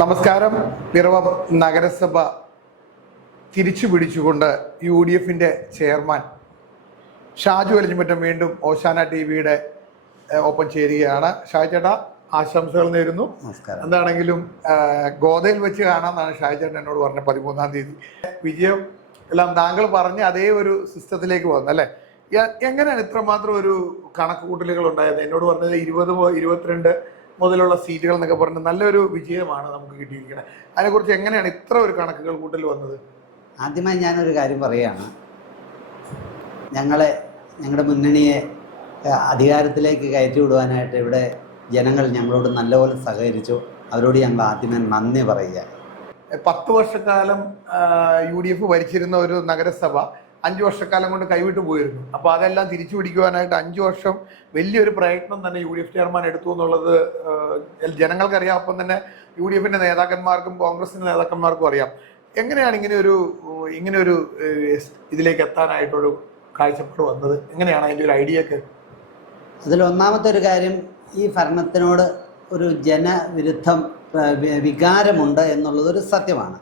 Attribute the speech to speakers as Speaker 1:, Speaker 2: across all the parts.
Speaker 1: നമസ്കാരം. പിറവം നഗരസഭ തിരിച്ചു പിടിച്ചുകൊണ്ട് യു ഡി എഫിന്റെ ചെയർമാൻ ഷാജു അലിഞ്ഞുമറ്റം വീണ്ടും ഓശാന ടി വിയുടെ ഒപ്പം ചേരുകയാണ്. ഷാജി ചേട്ടാ ആശംസകൾ നേരുന്നു. എന്താണെങ്കിലും ഗോതയിൽ വെച്ച് കാണാമെന്നാണ് ഷാജി ചേട്ടൻ എന്നോട് പറഞ്ഞത് പതിമൂന്നാം തീയതി. വിജയം എല്ലാം താങ്കൾ പറഞ്ഞ അതേ ഒരു സിസ്റ്റത്തിലേക്ക് വന്നു അല്ലേ? എങ്ങനെയാണ് ഇത്രമാത്രം ഒരു കണക്ക് കൂട്ടലുകൾ ഉണ്ടായത്? എന്നോട് പറഞ്ഞത് ഇരുപത് ഇരുപത്തിരണ്ട് മുതലുള്ള സീറ്റുകൾ എന്നൊക്കെ പറഞ്ഞ് നല്ലൊരു വിജയമാണ് നമുക്ക് കിട്ടിയിരിക്കുന്നത് അതിനെക്കുറിച്ച് എങ്ങനെയാണ് ഇത്ര ഒരു കണക്കുകൾ കൂട്ടൽ വന്നത്?
Speaker 2: ആദ്യമായി ഞാനൊരു കാര്യം പറയുകയാണ് ഞങ്ങളെ ഞങ്ങളുടെ മുന്നണിയെ അധികാരത്തിലേക്ക് കയറ്റി വിടുവാനായിട്ട് ഇവിടെ ജനങ്ങൾ ഞങ്ങളോട് നല്ലപോലെ സഹകരിച്ചു. അവരോട് ഞങ്ങൾ ആദ്യമേ നന്ദി പറയുക
Speaker 1: പത്ത് വർഷക്കാലം യു ഡി എഫ് ഭരിച്ചിരുന്ന ഒരു നഗരസഭ അഞ്ചു വർഷക്കാലം കൊണ്ട് കൈവിട്ടു പോയിരുന്നു. അപ്പോൾ അതെല്ലാം തിരിച്ചു പിടിക്കുവാനായിട്ട് അഞ്ചു വർഷം വലിയൊരു പ്രയത്നം തന്നെ യു ഡി എഫ് ചെയർമാൻ എടുത്തു എന്നുള്ളത് ജനങ്ങൾക്കറിയാം. അപ്പം തന്നെ യു ഡി എഫിന്റെ നേതാക്കന്മാർക്കും കോൺഗ്രസിന്റെ നേതാക്കന്മാർക്കും അറിയാം. എങ്ങനെയാണ് ഇങ്ങനെ ഒരു ഇങ്ങനെ ഒരു ഇതിലേക്ക് എത്താനായിട്ടൊരു കാഴ്ചപ്പാട് വന്നത്? എങ്ങനെയാണ് അതിന്റെ ഒരു ഐഡിയ ഒക്കെ?
Speaker 2: അതിൽ ഒന്നാമത്തെ ഒരു കാര്യം ഈ ഭരണത്തിനോട് ഒരു ജനവിരുദ്ധം വികാരമുണ്ട് എന്നുള്ളത് ഒരു സത്യമാണ്.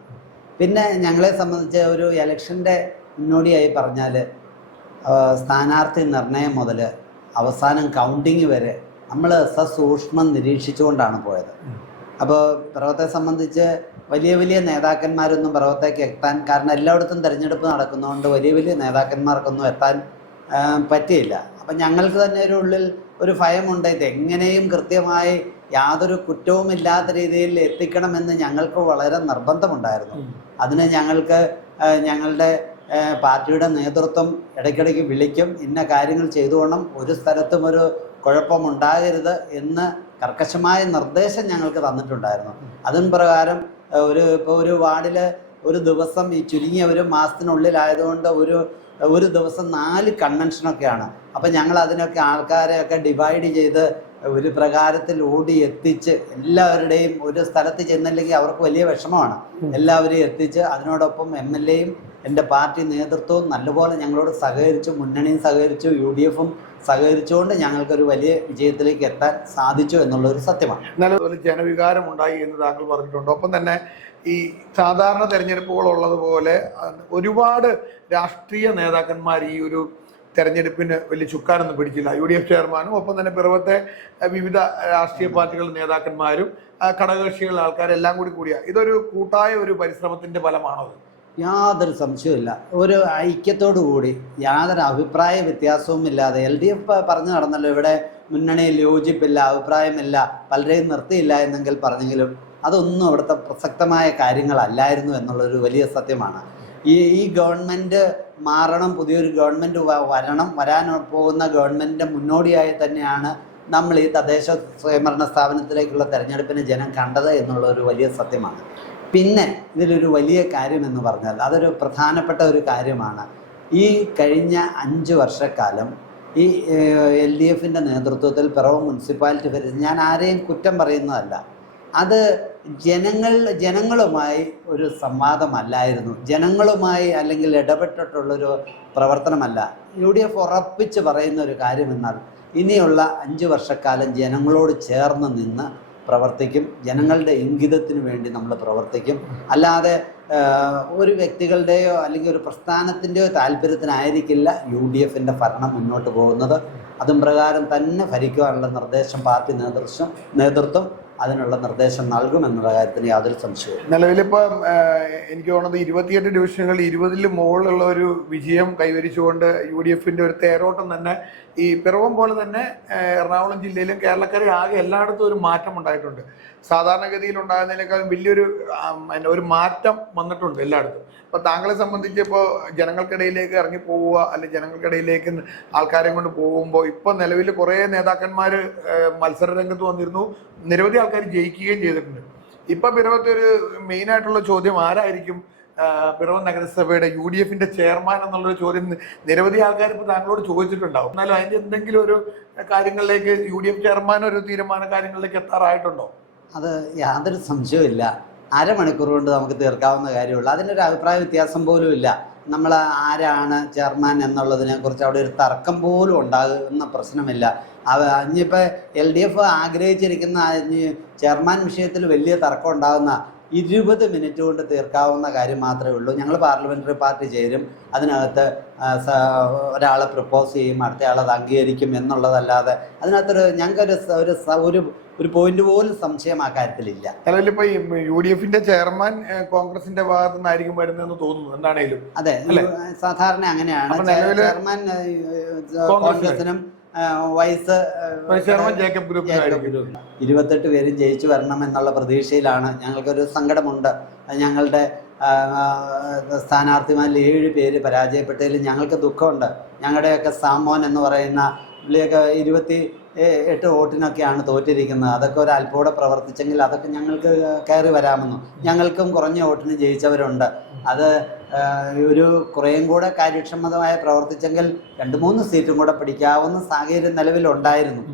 Speaker 2: പിന്നെ ഞങ്ങളെ സംബന്ധിച്ച് ഒരു ഇലക്ഷന്റെ മുന്നോടിയായി പറഞ്ഞാൽ സ്ഥാനാർത്ഥി നിർണയം മുതൽ അവസാനം കൗണ്ടിങ് വരെ നമ്മൾ സസൂക്ഷ്മം നിരീക്ഷിച്ചുകൊണ്ടാണ് പോയത്. അപ്പോൾ പിറവത്തെ സംബന്ധിച്ച് വലിയ വലിയ നേതാക്കന്മാരൊന്നും പിറവത്തേക്ക് എത്താൻ കാരണം എല്ലായിടത്തും തിരഞ്ഞെടുപ്പ് നടക്കുന്നതുകൊണ്ട് വലിയ വലിയ നേതാക്കന്മാർക്കൊന്നും എത്താൻ പറ്റിയില്ല. അപ്പം ഞങ്ങൾക്ക് തന്നെ ഒരു ഉള്ളിൽ ഒരു ഭയമുണ്ട് ഇതെങ്ങനെയും കൃത്യമായി യാതൊരു കുറ്റവും ഇല്ലാത്ത രീതിയിൽ എത്തിക്കണമെന്ന് ഞങ്ങൾക്ക് വളരെ നിർബന്ധമുണ്ടായിരുന്നു. അതിന് ഞങ്ങൾക്ക് ഞങ്ങളുടെ പാർട്ടിയുടെ നേതൃത്വം ഇടയ്ക്കിടയ്ക്ക് വിളിക്കും. ഇന്ന കാര്യങ്ങൾ ചെയ്തുകൊണ്ടും ഒരു സ്ഥലത്തും ഒരു കുഴപ്പമുണ്ടാകരുത് എന്ന് കർക്കശമായ നിർദ്ദേശം ഞങ്ങൾക്ക് തന്നിട്ടുണ്ടായിരുന്നു. അതിന് പ്രകാരം ഒരു ഇപ്പോൾ ഒരു വാർഡിൽ ഒരു ദിവസം ഈ ചുരുങ്ങിയ ഒരു മാസത്തിനുള്ളിലായതുകൊണ്ട് ഒരു ഒരു ദിവസം നാല് കൺവെൻഷനൊക്കെയാണ് അപ്പം ഞങ്ങൾ അതിനൊക്കെ ആൾക്കാരെയൊക്കെ ഡിവൈഡ് ചെയ്ത് ഒരു പ്രകാരത്തിൽ ഓടി എത്തിച്ച് എല്ലാവരുടെയും ഒരു സ്ഥലത്ത് ചെന്നില്ലെങ്കിൽ അവർക്ക് വലിയ വിഷമമാണ്. എല്ലാവരെയും എത്തിച്ച് അതിനോടൊപ്പം എം എൽ എയും എന്റെ പാർട്ടി നേതൃത്വവും നല്ലപോലെ ഞങ്ങളോട് സഹകരിച്ചു മുന്നണിയും സഹകരിച്ചു യു ഡി എഫും സഹകരിച്ചുകൊണ്ട് ഞങ്ങൾക്കൊരു വലിയ വിജയത്തിലേക്ക് എത്താൻ സാധിച്ചു എന്നുള്ളൊരു സത്യമാണ്.
Speaker 1: എന്നാലും ഒരു ജനവികാരം ഉണ്ടായി എന്ന് താങ്കൾ പറഞ്ഞിട്ടുണ്ട്. ഒപ്പം തന്നെ ഈ സാധാരണ തെരഞ്ഞെടുപ്പുകൾ ഉള്ളതുപോലെ ഒരുപാട് രാഷ്ട്രീയ നേതാക്കന്മാർ ഈ ഒരു തെരഞ്ഞെടുപ്പിന് വലിയ ചുക്കാനൊന്നും പിടിച്ചില്ല. യു ഡി എഫ് ചെയർമാനും ഒപ്പം തന്നെ പിറവത്തെ വിവിധ രാഷ്ട്രീയ പാർട്ടികളുടെ നേതാക്കന്മാരും ഘടകകക്ഷികളിലെ ആൾക്കാരെല്ലാം കൂടി കൂടിയ. ഇതൊരു കൂട്ടായ ഒരു പരിശ്രമത്തിന്റെ ഫലമാണോ
Speaker 2: യാതൊരു സംശയവുമില്ല. ഒരു ഐക്യത്തോടു കൂടി യാതൊരു അഭിപ്രായ വ്യത്യാസവും ഇല്ലാതെ എൽ ഡി എഫ് പറഞ്ഞു നടന്നല്ലോ ഇവിടെ മുന്നണിയിൽ യോജിപ്പില്ല അഭിപ്രായമില്ല പലരെയും നിർത്തിയില്ല എന്നെങ്കിൽ പറഞ്ഞെങ്കിലും അതൊന്നും അവിടുത്തെ പ്രസക്തമായ കാര്യങ്ങളല്ലായിരുന്നു എന്നുള്ളൊരു വലിയ സത്യമാണ്. ഈ ഈ ഗവൺമെന്റ് മാറണം പുതിയൊരു ഗവൺമെന്റ് വരണം വരാൻ പോകുന്ന ഗവൺമെന്റിന്റെ മുന്നോടിയായി തന്നെയാണ് നമ്മൾ ഈ തദ്ദേശ സ്വയംഭരണ സ്ഥാപനത്തിലേക്കുള്ള തെരഞ്ഞെടുപ്പിനെ ജനം കണ്ടത് എന്നുള്ള ഒരു വലിയ സത്യമാണ്. പിന്നെ ഇതിലൊരു വലിയ കാര്യം എന്ന് പറഞ്ഞാൽ അതൊരു പ്രധാനപ്പെട്ട ഒരു കാര്യമാണ്. ഈ കഴിഞ്ഞ അഞ്ച് വർഷക്കാലം ഈ എൽ ഡി എഫിന്റെ നേതൃത്വത്തിൽ പിറവ് മുനിസിപ്പാലിറ്റി ഭരിച്ച ഞാൻ ആരെയും കുറ്റം പറയുന്നതല്ല. അത് ജനങ്ങൾ ജനങ്ങളുമായി ഒരു സംവാദമല്ലായിരുന്നു. ജനങ്ങളുമായി അല്ലെങ്കിൽ ഇടപെട്ടിട്ടുള്ളൊരു പ്രവർത്തനമല്ല. യു ഡി എഫ് ഉറപ്പിച്ച് പറയുന്ന ഒരു കാര്യമെന്നാൽ ഇനിയുള്ള അഞ്ച് വർഷക്കാലം ജനങ്ങളോട് ചേർന്ന് നിന്ന് പ്രവർത്തിക്കും. ജനങ്ങളുടെ ഇംഗിതത്തിന് വേണ്ടി നമ്മൾ പ്രവർത്തിക്കും. അല്ലാതെ ഒരു വ്യക്തികളുടെയോ അല്ലെങ്കിൽ ഒരു പ്രസ്ഥാനത്തിന്റെയോ താല്പര്യത്തിനായിരിക്കില്ല യു ഡി എഫിന്റെ ഭരണം മുന്നോട്ട് പോകുന്നത്. അതും പ്രകാരം തന്നെ ഭരിക്കുവാനുള്ള നിർദ്ദേശം പാർട്ടി നേതൃത്വം നേതൃത്വം അതിനുള്ള നിർദ്ദേശം നൽകുമെന്നുള്ള കാര്യത്തിന് യാതൊരു സംശയവും
Speaker 1: നിലവിലിപ്പം എനിക്ക് തോന്നുന്നത് ഇരുപത്തിയെട്ട് ഡിവിഷനുകൾ ഇരുപതിൽ മുകളിലുള്ള ഒരു വിജയം കൈവരിച്ചുകൊണ്ട് യു ഡി എഫിന്റെ ഒരു തേരോട്ടം തന്നെ ഈ പിറവം പോലെ തന്നെ എറണാകുളം ജില്ലയിലും കേരളക്കര ആകെ എല്ലായിടത്തും ഒരു മാറ്റം ഉണ്ടായിട്ടുണ്ട്. സാധാരണഗതിയിൽ ഉണ്ടാകുന്നതിനേക്കാളും വലിയൊരു ഒരു മാറ്റം വന്നിട്ടുണ്ട് എല്ലായിടത്തും. അപ്പൊ താങ്കളെ സംബന്ധിച്ച് ഇപ്പോൾ ജനങ്ങൾക്കിടയിലേക്ക് ഇറങ്ങി പോവുക അല്ലെങ്കിൽ ജനങ്ങൾക്കിടയിലേക്ക് ആൾക്കാരെ കൊണ്ട് പോകുമ്പോൾ ഇപ്പൊ നിലവിൽ കുറേ നേതാക്കന്മാർ മത്സര രംഗത്ത് വന്നിരുന്നു. നിരവധി ആൾക്കാർ ജയിക്കുകയും ചെയ്തിട്ടുണ്ട്. ഇപ്പൊ പിറവത്തെ ഒരു മെയിൻ ആയിട്ടുള്ള ചോദ്യം ആരായിരിക്കും പിറവം നഗരസഭയുടെ യു ഡി എഫിന്റെ ചെയർമാൻ എന്നുള്ളൊരു ചോദ്യം നിരവധി ആൾക്കാർ ഇപ്പൊ താങ്കളോട് ചോദിച്ചിട്ടുണ്ടാവും. എന്നാലും അതിന്റെ എന്തെങ്കിലും ഒരു കാര്യങ്ങളിലേക്ക് യു ഡി എഫ് ചെയർമാൻ ഒരു തീരുമാന കാര്യങ്ങളിലേക്ക് എത്താറായിട്ടുണ്ടോ?
Speaker 2: അത് യാതൊരു സംശയവും ഇല്ല അരമണിക്കൂർ കൊണ്ട് നമുക്ക് തീർക്കാവുന്ന കാര്യമുള്ളൂ. അതിനൊരു അഭിപ്രായ വ്യത്യാസം പോലും ഇല്ല. നമ്മൾ ആരാണ് ചെയർമാൻ എന്നുള്ളതിനെ കുറിച്ച് അവിടെ ഒരു തർക്കം പോലും ഉണ്ടാകുന്ന പ്രശ്നമില്ല. ഇനിയിപ്പോൾ എൽ ഡി എഫ് ആഗ്രഹിച്ചിരിക്കുന്ന ചെയർമാൻ വിഷയത്തിൽ വലിയ തർക്കം ഉണ്ടാകുന്ന ഇരുപത് മിനിറ്റ് കൊണ്ട് തീർക്കാവുന്ന കാര്യം മാത്രമേ ഉള്ളൂ. ഞങ്ങൾ പാർലമെന്ററി പാർട്ടി ചേരും. അതിനകത്ത് ഒരാളെ പ്രപ്പോസ് ചെയ്യും അടുത്തയാളത് അംഗീകരിക്കും എന്നുള്ളതല്ലാതെ അതിനകത്തൊരു ഞങ്ങൾക്കൊരു ഒരു ഒരു ഒരു പോയിന്റ് പോലും സംശയം ആ കാര്യത്തിലില്ല.
Speaker 1: നിലവിൽ ഇപ്പൊ യു ഡി എഫിന്റെ ചെയർമാൻ കോൺഗ്രസിന്റെ ഭാഗത്തു നിന്നായിരിക്കും വരുന്നതെന്ന് തോന്നുന്നു. എന്താണേലും.
Speaker 2: അതെ സാധാരണ അങ്ങനെയാണ്. ചെയർമാൻ
Speaker 1: കോൺഗ്രസിനും
Speaker 2: വൈസ്
Speaker 1: ചെയർമാൻ ജേക്കബ്
Speaker 2: ഗ്രൂപ്പ്. ഇരുപത്തെട്ട് പേരും ജയിച്ചു വരണം എന്നുള്ള പ്രതീക്ഷയിലാണ്. ഞങ്ങൾക്കൊരു സങ്കടമുണ്ട്. ഞങ്ങളുടെ സ്ഥാനാർത്ഥിമാരിൽ ഏഴ് പേര് പരാജയപ്പെട്ടതിൽ ഞങ്ങൾക്ക് ദുഃഖമുണ്ട്. ഞങ്ങളുടെയൊക്കെ സാമോൻ എന്ന് പറയുന്ന ഇരുപത്തി എട്ട് വോട്ടിനൊക്കെയാണ് തോറ്റിരിക്കുന്നത്. അതൊക്കെ ഒരു അല്പോടെ പ്രവർത്തിച്ചെങ്കിൽ അതൊക്കെ ഞങ്ങൾക്ക് കയറി വരാമെന്നു. ഞങ്ങൾക്കും കുറഞ്ഞ വോട്ടിന് ജയിച്ചവരുണ്ട്. അത് ഒരു കുറേയും കൂടെ കാര്യക്ഷമതമായി പ്രവർത്തിച്ചെങ്കിൽ രണ്ട് മൂന്ന് സീറ്റും കൂടെ പിടിക്കാവുന്ന സാഹചര്യം നിലവിലുണ്ടായിരുന്നു.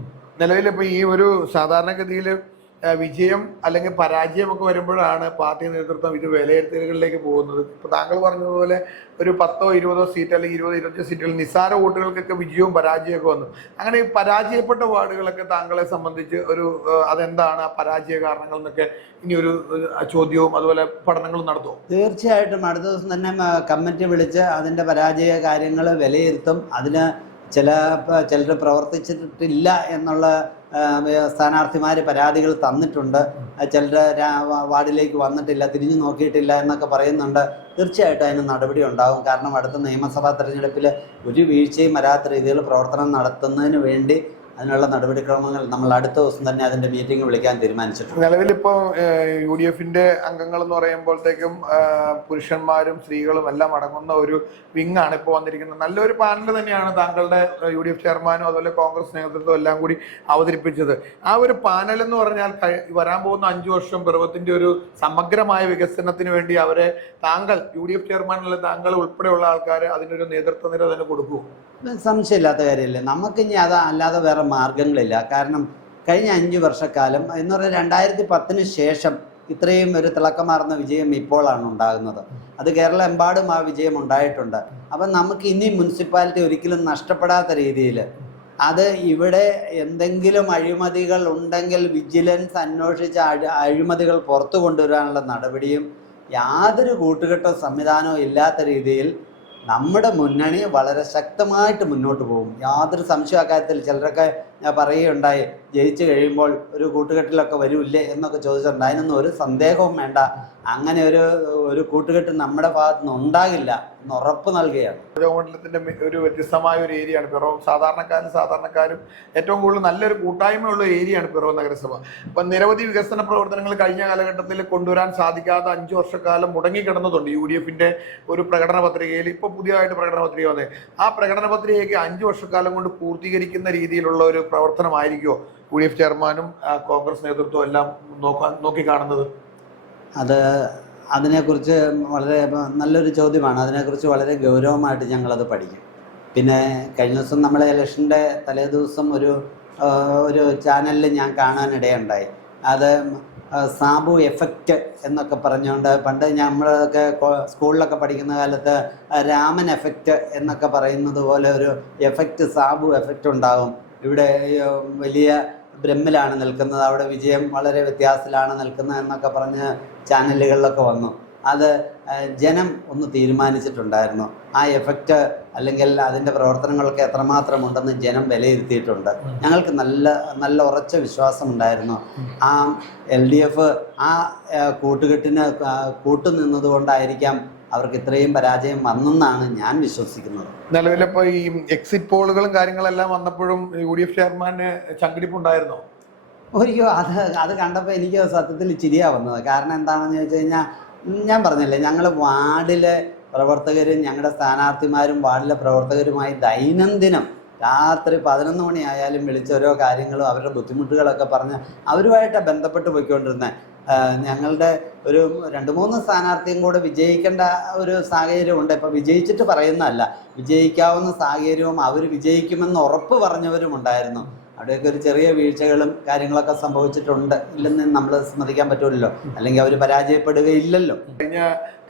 Speaker 1: നിലവിൽ ഇപ്പൊ ഈ ഒരു സാധാരണഗതിയിൽ വിജയം അല്ലെങ്കിൽ പരാജയം ഒക്കെ വരുമ്പോഴാണ് പാർട്ടി നേതൃത്വം ഇത് വിലയിരുത്തലുകളിലേക്ക് പോകുന്നത്. ഇപ്പൊ താങ്കൾ പറഞ്ഞതുപോലെ ഒരു പത്തോ ഇരുപതോ സീറ്റ് അല്ലെങ്കിൽ ഇരുപതോ ഇരുപത്തി സീറ്റുകൾ നിസ്സാര വോട്ടുകൾക്കൊക്കെ വിജയവും പരാജയമൊക്കെ വന്നു. അങ്ങനെ ഈ പരാജയപ്പെട്ട വാർഡുകളൊക്കെ താങ്കളെ സംബന്ധിച്ച് ഒരു അതെന്താണ് ആ പരാജയ കാരണങ്ങൾ എന്നൊക്കെ ഇനി ഒരു ചോദ്യവും അതുപോലെ പഠനങ്ങളും നടത്തും
Speaker 2: തീർച്ചയായിട്ടും. അടുത്ത ദിവസം തന്നെ കമ്മിറ്റി വിളിച്ച് അതിന്റെ പരാജയ കാര്യങ്ങൾ വിലയിരുത്തും. അതിന് ചില ചിലർ പ്രവർത്തിച്ചിട്ടില്ല എന്നുള്ള സ്ഥാനാർത്ഥിമാർ പരാതികൾ തന്നിട്ടുണ്ട്. ചിലർ വാർഡിലേക്ക് വന്നിട്ടില്ല തിരിഞ്ഞു നോക്കിയിട്ടില്ല എന്നൊക്കെ പറയുന്നുണ്ട്. തീർച്ചയായിട്ടും അതിന് നടപടി ഉണ്ടാകും. കാരണം അടുത്ത നിയമസഭാ തെരഞ്ഞെടുപ്പിൽ ഒരു വീഴ്ചയും വരാത്ത രീതിയിൽ പ്രവർത്തനം നടത്തുന്നതിന് വേണ്ടി അതിനുള്ള നടപടിക്രമങ്ങൾ നമ്മൾ അടുത്ത ദിവസം തന്നെ അതിന്റെ മീറ്റിംഗ് വിളിക്കാൻ തീരുമാനിച്ചിട്ടുണ്ട്.
Speaker 1: നിലവിലിപ്പോ യു ഡി എഫിന്റെ അംഗങ്ങൾ എന്ന് പറയുമ്പോഴത്തേക്കും പുരുഷന്മാരും സ്ത്രീകളും എല്ലാം അടങ്ങുന്ന ഒരു വിങ് ആണ് ഇപ്പോൾ വന്നിരിക്കുന്നത്. നല്ലൊരു പാനൽ തന്നെയാണ് താങ്കളുടെ യു ഡി എഫ് ചെയർമാനും അതുപോലെ കോൺഗ്രസ് നേതൃത്വം എല്ലാം കൂടി അവതരിപ്പിച്ചത്. ആ ഒരു പാനൽ എന്ന് പറഞ്ഞാൽ വരാൻ പോകുന്ന അഞ്ചു വർഷം പർവത്തിന്റെ ഒരു സമഗ്രമായ വികസനത്തിന് വേണ്ടി അവരെ താങ്കൾ യു ഡി എഫ് ചെയർമാനിലെ താങ്കൾ ഉൾപ്പെടെയുള്ള ആൾക്കാർ അതിനൊരു നേതൃത്വ നിര തന്നെ കൊടുക്കുമോ
Speaker 2: സംശയമില്ലാത്ത കാര്യമില്ല? നമുക്കിനി അത് അല്ലാതെ വേറെ മാർഗങ്ങളില്ല. കാരണം കഴിഞ്ഞ അഞ്ച് വർഷക്കാലം എന്ന് പറഞ്ഞാൽ രണ്ടായിരത്തി പത്തിന് ശേഷം ഇത്രയും ഒരു തിളക്കമാർന്ന വിജയം ഇപ്പോഴാണ് ഉണ്ടാകുന്നത്. അത് കേരളം എമ്പാടും ആ വിജയം ഉണ്ടായിട്ടുണ്ട്. അപ്പം നമുക്ക് ഇനി മുനിസിപ്പാലിറ്റി ഒരിക്കലും നഷ്ടപ്പെടാത്ത രീതിയിൽ അത് ഇവിടെ എന്തെങ്കിലും അഴിമതികൾ ഉണ്ടെങ്കിൽ വിജിലൻസ് അന്വേഷിച്ച അഴി- അഴിമതികൾ പുറത്തു കൊണ്ടുവരാനുള്ള നടപടിയും യാതൊരു കൂട്ടുകെട്ടോ സംവിധാനവും ഇല്ലാത്ത രീതിയിൽ നമ്മുടെ മുന്നണി വളരെ ശക്തമായിട്ട് മുന്നോട്ട് പോകും. യാതൊരു സംശയ കാര്യത്തിൽ ചിലരൊക്കെ ഞാൻ പറയുകയുണ്ടായി. ജയിച്ചു കഴിയുമ്പോൾ ഒരു കൂട്ടുകെട്ടിലൊക്കെ വരൂല്ലേ എന്നൊക്കെ ചോദിച്ചിട്ടുണ്ട്. അതിനൊന്നും ഒരു സന്ദേഹവും വേണ്ട. അങ്ങനെ ഒരു ഒരു കൂട്ടുകെട്ട് നമ്മുടെ ഭാഗത്ത് നിന്ന് ഉണ്ടാകില്ല എന്ന് ഉറപ്പ് നൽകുകയാണ്.
Speaker 1: മണ്ഡലത്തിന്റെ ഒരു വ്യത്യസ്തമായ ഒരു ഏരിയയാണ് പിറവം. സാധാരണക്കാരും സാധാരണക്കാരും ഏറ്റവും കൂടുതൽ നല്ലൊരു കൂട്ടായ്മയുള്ള ഏരിയയാണ് പിറവം നഗരസഭ. അപ്പൊ നിരവധി വികസന പ്രവർത്തനങ്ങൾ കഴിഞ്ഞ കാലഘട്ടത്തിൽ കൊണ്ടുവരാൻ സാധിക്കാത്ത അഞ്ചു വർഷക്കാലം മുടങ്ങിക്കിടന്നതുണ്ട്. യു ഡി എഫിന്റെ ഒരു പ്രകടന പത്രികയിൽ ഇപ്പൊ പുതിയതായിട്ട് പ്രകടന പത്രിക വന്നത് ആ പ്രകടന പത്രികയ്ക്ക് അഞ്ചു വർഷക്കാലം കൊണ്ട് പൂർത്തീകരിക്കുന്ന രീതിയിലുള്ള ഒരു പ്രവർത്തനമായിരിക്കുമോ യു ഡി എഫ് ചെയർമാനും കോൺഗ്രസ് നേതൃത്വം എല്ലാം നോക്കാൻ നോക്കിക്കാണുന്നത്?
Speaker 2: അത് അതിനെക്കുറിച്ച് വളരെ നല്ലൊരു ചോദ്യമാണ്. അതിനെക്കുറിച്ച് വളരെ ഗൗരവമായിട്ട് ഞങ്ങളത് പഠിക്കും. പിന്നെ കഴിഞ്ഞ ദിവസം നമ്മളെ ഇലക്ഷന്റെ തലേ ദിവസം ഒരു ഒരു ചാനലിൽ ഞാൻ കാണാനിടയുണ്ടായി. അത് സാബു എഫക്റ്റ് എന്നൊക്കെ പറഞ്ഞുകൊണ്ട് പണ്ട് നമ്മളൊക്കെ സ്കൂളിലൊക്കെ പഠിക്കുന്ന കാലത്ത് രാമൻ എഫക്റ്റ് എന്നൊക്കെ പറയുന്നത് പോലെ ഒരു എഫക്റ്റ് സാബു എഫക്റ്റ് ഉണ്ടാകും ഇവിടെ വലിയ ബ്രഹ്മിലാണ് നിൽക്കുന്നത്. അവിടെ വിജയം വളരെ വ്യത്യാസത്തിലാണ് നിൽക്കുന്നത് എന്നൊക്കെ പറഞ്ഞ് ചാനലുകളിലൊക്കെ വന്നു. അത് ജനം ഒന്ന് തീരുമാനിച്ചിട്ടുണ്ടായിരുന്നു. ആ എഫക്റ്റ് അല്ലെങ്കിൽ അതിന്റെ പ്രവർത്തനങ്ങളൊക്കെ എത്രമാത്രം ഉണ്ടെന്ന് ജനം വിലയിരുത്തിയിട്ടുണ്ട്. ഞങ്ങൾക്ക് നല്ല നല്ല ഉറച്ച വിശ്വാസം ഉണ്ടായിരുന്നു ആ എൽ ഡി എഫ് ആ കൂട്ടുകെട്ടിന് കൂട്ടുനിന്നതുകൊണ്ടായിരിക്കാം കൂട്ടുനിന്നത് കൊണ്ടായിരിക്കാം അവർക്ക് ഇത്രയും പരാജയം വന്നെന്നാണ് ഞാൻ വിശ്വസിക്കുന്നത്.
Speaker 1: നിലവിലിപ്പോ ഈ എക്സിറ്റ് പോളുകളും കാര്യങ്ങളെല്ലാം വന്നപ്പോഴും യു ഡി എഫ് ചെയർമാന് ചങ്കിടിപ്പുണ്ടായിരുന്നോ?
Speaker 2: ഒരിക്കലും അത് അത് കണ്ടപ്പോൾ എനിക്ക് സത്യത്തിൽ ചിരിയാ വന്നത്. കാരണം എന്താണെന്ന് ചോദിച്ചു കഴിഞ്ഞാൽ ഞാൻ പറഞ്ഞില്ലേ ഞങ്ങൾ വാർഡിലെ പ്രവർത്തകരും ഞങ്ങളുടെ സ്ഥാനാർത്ഥിമാരും വാർഡിലെ പ്രവർത്തകരുമായി ദൈനംദിനം രാത്രി പതിനൊന്ന് മണിയായാലും വിളിച്ച് ഓരോ കാര്യങ്ങളും അവരുടെ ബുദ്ധിമുട്ടുകളൊക്കെ പറഞ്ഞ് അവരുമായിട്ട് ബന്ധപ്പെട്ട് പോയിക്കൊണ്ടിരുന്നത് ഞങ്ങളുടെ ഒരു രണ്ട് മൂന്ന് സ്ഥാനാർത്ഥിയും കൂടെ വിജയിക്കേണ്ട ഒരു സാഹചര്യമുണ്ട് ഇപ്പം വിജയിച്ചിട്ട് പറയുന്നതല്ല. വിജയിക്കാവുന്ന സാഹചര്യവും അവർ വിജയിക്കുമെന്ന് ഉറപ്പ് പറഞ്ഞവരും ഉണ്ടായിരുന്നു. അവിടെയൊക്കെ ഒരു ചെറിയ വീഴ്ചകളും കാര്യങ്ങളൊക്കെ സംഭവിച്ചിട്ടുണ്ട്. ഇല്ലെന്ന് നമ്മൾ സ്മരിക്കാൻ പറ്റുമല്ലോ അല്ലെങ്കിൽ അവർ പരാജയപ്പെടുകയില്ലല്ലോ.
Speaker 1: കഴിഞ്ഞ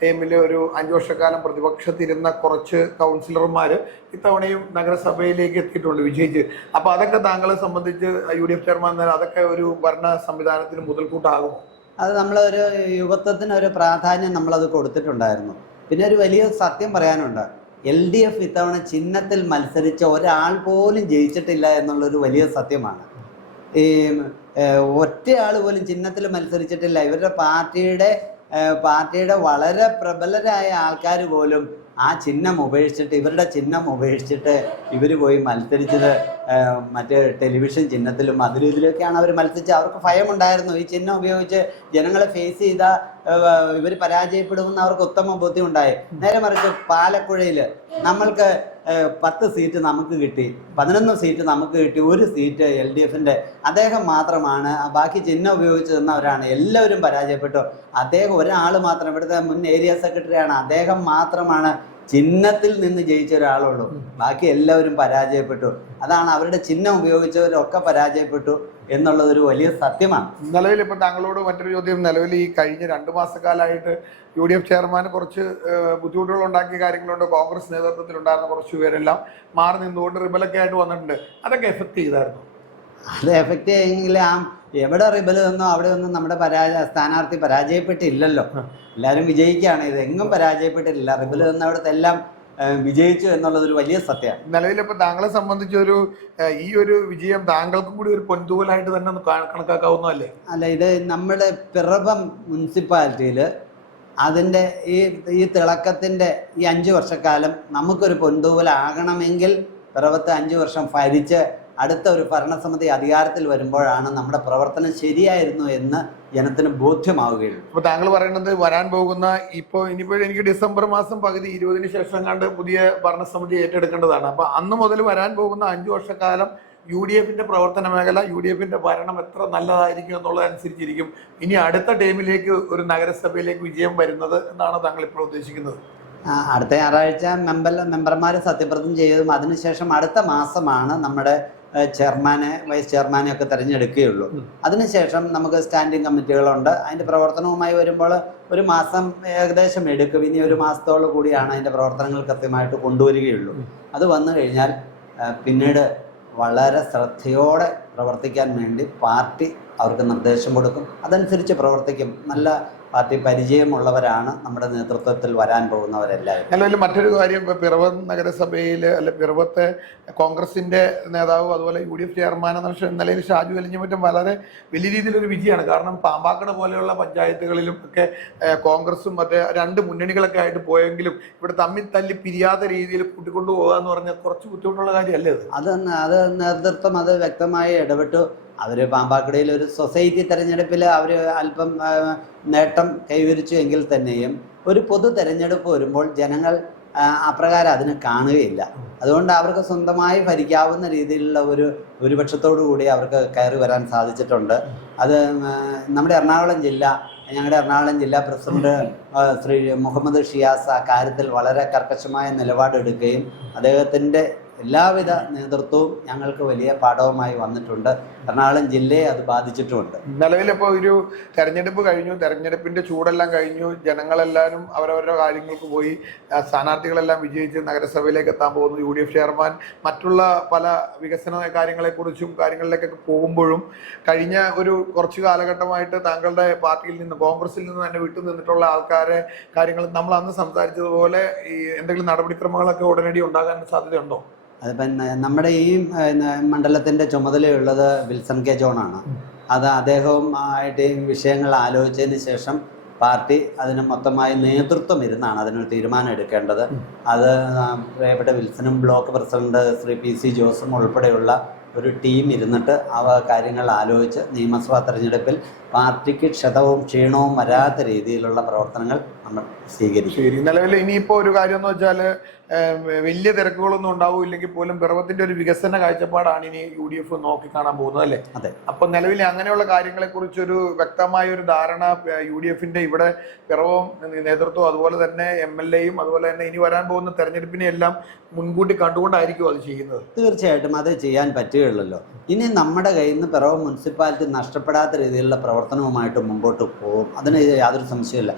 Speaker 1: ടൈമിൽ ഒരു അഞ്ചു വർഷക്കാലം പ്രതിപക്ഷത്തിരുന്ന കുറച്ച് കൗൺസിലർമാർ ഇത്തവണയും നഗരസഭയിലേക്ക് എത്തിയിട്ടുണ്ട് വിജയിച്ച്. അപ്പോൾ അതൊക്കെ താങ്കളെ സംബന്ധിച്ച് യു ഡി എഫ് ചെയർമാൻ അതൊക്കെ ഒരു ഭരണ സംവിധാനത്തിന് മുതൽക്കൂട്ടാകുമോ?
Speaker 2: അത് നമ്മളൊരു യുവത്വത്തിന് ഒരു പ്രാധാന്യം നമ്മളത് കൊടുത്തിട്ടുണ്ടായിരുന്നു. പിന്നെ ഒരു വലിയ സത്യം പറയാനുണ്ട്. എൽ ഡി എഫ് ഇത്തവണ ചിഹ്നത്തിൽ മത്സരിച്ച ഒരാൾ പോലും ജയിച്ചിട്ടില്ല എന്നുള്ളൊരു വലിയ സത്യമാണ്. ഈ ഒറ്റയാൾ പോലും ചിഹ്നത്തിൽ മത്സരിച്ചിട്ടില്ല. ഇവരുടെ പാർട്ടിയുടെ പാർട്ടിയുടെ വളരെ പ്രബലരായ ആൾക്കാർ പോലും ആ ചിഹ്നം ഉപേക്ഷിച്ചിട്ട് ഇവരുടെ ചിഹ്നം ഉപേക്ഷിച്ചിട്ട് ഇവർ പോയി മത്സരിച്ചത് മറ്റേ ടെലിവിഷൻ ചിഹ്നത്തിലും അതിലും ഇതിലൊക്കെയാണ് അവർ മത്സരിച്ച് അവർക്ക് ഭയമുണ്ടായിരുന്നു. ഈ ചിഹ്നം ഉപയോഗിച്ച് ജനങ്ങളെ ഫേസ് ചെയ്ത ഇവർ പരാജയപ്പെടുമെന്ന് അവർക്ക് ഉത്തമ ബോധ്യം ഉണ്ടായി നേരെ മറിച്ച് പാലക്കുഴയിൽ നമ്മൾക്ക് പത്ത് സീറ്റ് നമുക്ക് കിട്ടി. പതിനൊന്ന് സീറ്റ് നമുക്ക് കിട്ടി. ഒരു സീറ്റ് എൽ ഡി എഫിന്റെ അദ്ദേഹം മാത്രമാണ് ബാക്കി ചിഹ്നം ഉപയോഗിച്ച് തന്നവരാണ് എല്ലാവരും പരാജയപ്പെട്ടു. അദ്ദേഹം ഒരാൾ മാത്രം. ഇവിടുത്തെ മുൻ ഏരിയ സെക്രട്ടറിയാണ്. അദ്ദേഹം മാത്രമാണ് ചിഹ്നത്തിൽ നിന്ന് ജയിച്ച ഒരാളുള്ളൂ ബാക്കി എല്ലാവരും പരാജയപ്പെട്ടു. അതാണ് അവരുടെ ചിഹ്നം ഉപയോഗിച്ചവരൊക്കെ പരാജയപ്പെട്ടു എന്നുള്ളത് ഒരു വലിയ സത്യമാണ്.
Speaker 1: നിലവിൽ ഇപ്പൊ താങ്കളോട് മറ്റൊരു ചോദ്യം നിലവിൽ ഈ കഴിഞ്ഞ രണ്ട് മാസക്കാലമായിട്ട് യു ഡി എഫ് ചെയർമാൻ കുറച്ച് ബുദ്ധിമുട്ടുകൾ ഉണ്ടാക്കിയ കാര്യങ്ങളുണ്ട്. കോൺഗ്രസ് നേതൃത്വത്തിൽ ഉണ്ടായിരുന്ന കുറച്ച് പേരെല്ലാം മാറി നിന്നുകൊണ്ട് റിബലൊക്കെ ആയിട്ട് വന്നിട്ടുണ്ട്. അതൊക്കെ എഫക്ട് ചെയ്തായിരുന്നു?
Speaker 2: അത് എഫക്റ്റ് ചെയ്യെങ്കിൽ ആ എവിടെ റിബൽ വന്നോ അവിടെ ഒന്നും നമ്മുടെ പരാജയ സ്ഥാനാർത്ഥി പരാജയപ്പെട്ടില്ലല്ലോ. എല്ലാവരും വിജയിക്കുകയാണ്. ഇത് എങ്ങും പരാജയപ്പെട്ടിട്ടില്ല. റിബൽ വന്നവിടത്തെ എല്ലാം ഏഹ്, വിജയിച്ചു എന്നുള്ളത് ഒരു വലിയ സത്യമാണ്.
Speaker 1: നിലവിൽ ഇപ്പൊ താങ്കളെ സംബന്ധിച്ച് ഒരു ഈ ഒരു വിജയം താങ്കൾക്കും കൂടി ഒരു പൊൻതൂലായിട്ട് തന്നെ കണക്കാക്കാവുന്നതല്ലേ?
Speaker 2: അല്ല ഇത് നമ്മുടെ പിറവം മുനിസിപ്പാലിറ്റിയിൽ അതിന്റെ ഈ ഈ തിളക്കത്തിന്റെ ഈ അഞ്ച് വർഷക്കാലം നമുക്കൊരു പൊൻതൂവലാകണമെങ്കിൽ പിറവത്തെ അഞ്ച് വർഷം ഭരിച്ച് അടുത്ത ഒരു ഭരണസമിതി അധികാരത്തിൽ വരുമ്പോഴാണ് നമ്മുടെ പ്രവർത്തനം ശരിയായിരുന്നു എന്ന് ജനത്തിന് ബോധ്യമാവുകയുള്ളൂ.
Speaker 1: അപ്പോൾ താങ്കൾ പറയുന്നത് വരാൻ പോകുന്ന ഇപ്പൊ ഇനിയിപ്പോ എനിക്ക് ഡിസംബർ മാസം പകുതി ഇരുപതിന് ശേഷം കണ്ട് പുതിയ ഭരണസമിതി ഏറ്റെടുക്കേണ്ടതാണ്. അപ്പൊ അന്ന് മുതൽ വരാൻ പോകുന്ന അഞ്ചു വർഷക്കാലം യു ഡി എഫിന്റെ പ്രവർത്തന മേഖല യു ഡി എഫിന്റെ ഭരണം എത്ര നല്ലതായിരിക്കും എന്നുള്ളതനുസരിച്ചിരിക്കും. ഇനി അടുത്ത ടൈമിലേക്ക് ഒരു നഗരസഭയിലേക്ക് വിജയം വരുന്നത് എന്നാണ് താങ്കൾ ഇപ്പോൾ ഉദ്ദേശിക്കുന്നത്.
Speaker 2: ആ, അടുത്ത ഞായറാഴ്ച മെമ്പർ മെമ്പർമാർ സത്യപ്രതിജ്ഞ ചെയ്തതും അതിനുശേഷം അടുത്ത മാസമാണ് നമ്മുടെ ചെയർമാനെ വൈസ് ചെയർമാനെ ഒക്കെ തിരഞ്ഞെടുക്കുകയുള്ളൂ. അതിനുശേഷം നമുക്ക് സ്റ്റാൻഡിംഗ് കമ്മിറ്റികളുണ്ട്. അതിന്റെ പ്രവർത്തനവുമായി വരുമ്പോൾ ഒരു മാസം ഏകദേശം എടുക്കും. ഇനി ഒരു മാസത്തോളം കൂടിയാണ് അതിന്റെ പ്രവർത്തനങ്ങൾ കൃത്യമായിട്ട് കൊണ്ടുവരികയുള്ളൂ. അത് വന്നു കഴിഞ്ഞാൽ പിന്നീട് വളരെ ശ്രദ്ധയോടെ പ്രവർത്തിക്കാൻ വേണ്ടി പാർട്ടി അവർക്ക് നിർദ്ദേശം കൊടുക്കും. അതനുസരിച്ച് പ്രവർത്തിക്കും. നല്ല പാർട്ടി പരിചയമുള്ളവരാണ് നമ്മുടെ നേതൃത്വത്തിൽ വരാൻ പോകുന്നവരെല്ലാവരും.
Speaker 1: അല്ലെങ്കിൽ മറ്റൊരു കാര്യം പിറവം നഗരസഭയിൽ അല്ലെ പിറവത്തെ കോൺഗ്രസിന്റെ നേതാവ് അതുപോലെ യു ഡി എഫ് ചെയർമാൻ എന്ന നില- നിലയിൽ ഷാജു അലിഞ്ഞുമറ്റം വളരെ വലിയ രീതിയിലൊരു വിജയമാണ്. കാരണം പാമ്പാക്കട പോലെയുള്ള പഞ്ചായത്തുകളിലും ഒക്കെ കോൺഗ്രസും മറ്റേ രണ്ട് മുന്നണികളൊക്കെ ആയിട്ട് പോയെങ്കിലും ഇവിടെ തമ്മിൽ തല്ലി പിരിയാത്ത രീതിയിൽ കൂട്ടിക്കൊണ്ടു പോകാന്ന് എന്ന് പറഞ്ഞാൽ കുറച്ച് ബുദ്ധിമുട്ടുള്ള കാര്യമല്ലേ അത്?
Speaker 2: അത് നേതൃത്വം അത് വ്യക്തമായി ഇടപെട്ടു. അവർ പാമ്പാക്കടയിൽ ഒരു സൊസൈറ്റി തെരഞ്ഞെടുപ്പിൽ അവർ അല്പം നേട്ടം കൈവരിച്ചു എങ്കിൽ തന്നെയും ഒരു പൊതു തെരഞ്ഞെടുപ്പ് വരുമ്പോൾ ജനങ്ങൾ അപ്രകാരം അതിനെ കാണുകയില്ല. അതുകൊണ്ട് അവർക്ക് സ്വന്തമായി ഭരിക്കാവുന്ന രീതിയിലുള്ള ഒരു ഭൂരിപക്ഷത്തോടു കൂടി അവർക്ക് കയറി വരാൻ സാധിച്ചിട്ടുണ്ട്. അത് നമ്മുടെ എറണാകുളം ജില്ല ഞങ്ങളുടെ എറണാകുളം ജില്ലാ പ്രസിഡന്റ് ശ്രീ മുഹമ്മദ് ഷിയാസ് ആ കാര്യത്തിൽ വളരെ കർക്കശമായ നിലപാടെടുക്കുകയും അദ്ദേഹത്തിന്റെ എല്ലാവിധ നേതൃത്വവും ഞങ്ങൾക്ക് വലിയ പാഠവുമായി വന്നിട്ടുണ്ട്. എറണാകുളം ജില്ലയെ അത് ബാധിച്ചിട്ടുമുണ്ട്
Speaker 1: നിലവിൽ ഇപ്പോൾ ഒരു തെരഞ്ഞെടുപ്പ് കഴിഞ്ഞു തെരഞ്ഞെടുപ്പിന്റെ ചൂടെല്ലാം കഴിഞ്ഞു ജനങ്ങളെല്ലാവരും അവരവരുടെ കാര്യങ്ങൾക്ക് പോയി സ്ഥാനാർത്ഥികളെല്ലാം വിജയിച്ച് നഗരസഭയിലേക്ക് എത്താൻ പോകുന്നു. യു ഡി എഫ് ചെയർമാൻ മറ്റുള്ള പല വികസന കാര്യങ്ങളെക്കുറിച്ചും കാര്യങ്ങളിലേക്കൊക്കെ പോകുമ്പോഴും കഴിഞ്ഞ ഒരു കുറച്ച് കാലഘട്ടമായിട്ട് താങ്കളുടെ പാർട്ടിയിൽ നിന്ന് കോൺഗ്രസിൽ നിന്ന് തന്നെ വിട്ടു നിന്നിട്ടുള്ള ആൾക്കാരെ കാര്യങ്ങൾ നമ്മൾ അന്ന് സംസാരിച്ചതുപോലെ ഈ എന്തെങ്കിലും നടപടിക്രമങ്ങളൊക്കെ ഉടനടി ഉണ്ടാകാൻ സാധ്യതയുണ്ടോ?
Speaker 2: അതിപ്പം നമ്മുടെ ഈ മണ്ഡലത്തിന്റെ ചുമതലയുള്ളത് വിൽസൺ കെ. ജോണാണ്. അത് അദ്ദേഹവും ആയിട്ട് ഈ വിഷയങ്ങൾ ആലോചിച്ചതിന് ശേഷം പാർട്ടി അതിന് മൊത്തമായി നേതൃത്വം ഇരുന്നാണ് അതിനൊരു തീരുമാനം എടുക്കേണ്ടത്. അത് ആ, പ്രിയപ്പെട്ട വിൽസനും block president Shri P C ജോസും ഉൾപ്പെടെയുള്ള ഒരു ടീം ഇരുന്നിട്ട് അവ കാര്യങ്ങൾ ആലോചിച്ച് നിയമസഭാ തെരഞ്ഞെടുപ്പിൽ പാർട്ടിക്ക് ക്ഷതവും ക്ഷീണവും വരാത്ത രീതിയിലുള്ള പ്രവർത്തനങ്ങൾ സ്വീകരിക്കും.
Speaker 1: ശരി. നിലവിൽ ഇനിയിപ്പോ ഒരു കാര്യം എന്ന് വെച്ചാൽ വലിയ തിരക്കുകളൊന്നും ഉണ്ടാവില്ലെങ്കിൽ പോലും പിറവത്തിന്റെ ഒരു വികസന കാഴ്ചപ്പാടാണ് ഇനി യു ഡി എഫ് നോക്കി കാണാൻ പോകുന്നത് അല്ലേ?
Speaker 2: അതെ.
Speaker 1: അപ്പൊ നിലവിൽ അങ്ങനെയുള്ള കാര്യങ്ങളെ കുറിച്ച് ഒരു വ്യക്തമായ ഒരു ധാരണ യു ഡി എഫിന്റെ ഇവിടെ പിറവും നേതൃത്വവും അതുപോലെ തന്നെ എം എൽ എയും അതുപോലെ തന്നെ ഇനി വരാൻ പോകുന്ന തെരഞ്ഞെടുപ്പിനെ എല്ലാം മുൻകൂട്ടി കണ്ടുകൊണ്ടായിരിക്കും അത് ചെയ്യുന്നത്.
Speaker 2: തീർച്ചയായിട്ടും അത് ചെയ്യാൻ പറ്റുകയുള്ളല്ലോ. ഇനി നമ്മുടെ കയ്യിൽ നിന്ന് പിറവം മുനിസിപ്പാലിറ്റി നഷ്ടപ്പെടാത്ത രീതിയിലുള്ള പ്രവർത്തനവുമായിട്ട് മുമ്പോട്ട് പോകും. അതിന് യാതൊരു സംശയമില്ല